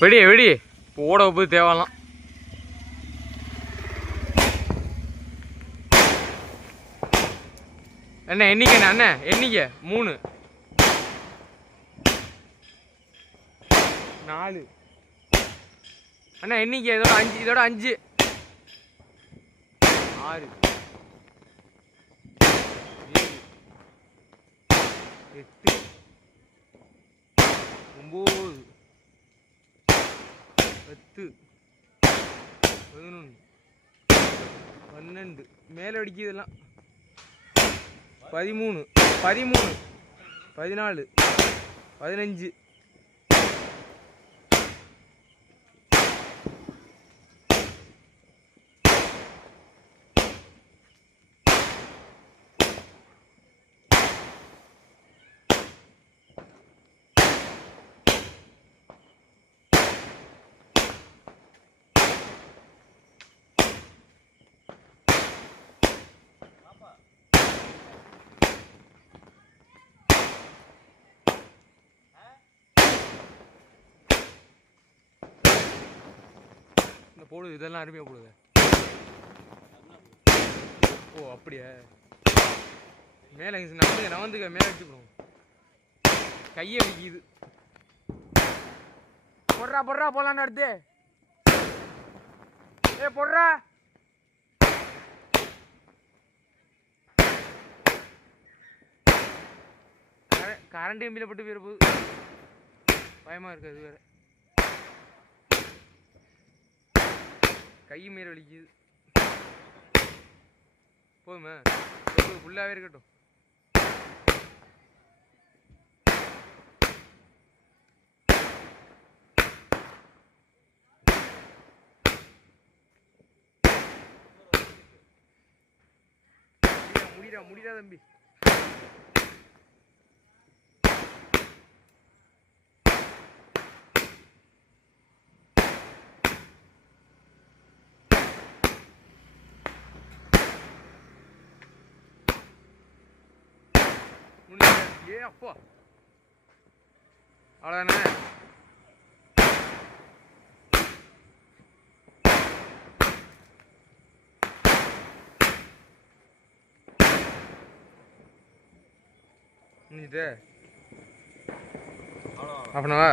வெடி வெடி ஓட போய் தேவலாம். அண்ணே எண்ணிக்கண்ணே அண்ணே எண்ணிக்க 3 4 அண்ணா எண்ணிக்க இதோட 5 இதோட 5 6 7 8 9 10 11 12 மேலே அடிக்குதெல்லாம் 13 14 15 இந்த போடுது இதெல்லாம் அருமையாக போடுது. ஓ அப்படியா மேலே நவந்துக்க மேலே அடிச்சு போடுவோம். கையை அடிக்குது. பொட்றா போடலான்னு அடுத்து பொட்றா கரண்ட் எம்பியில் பட்டு போயிட போகுது. பயமாக இருக்குது அது வேறு. கை மீறி வலிக்குது. போதுமே ஃபுல்லாகவே இருக்கட்டும். முடிடா தம்பி. அப்பா அவ்வளோதானே. முடிஞ்சுட்டு அப்படின்னா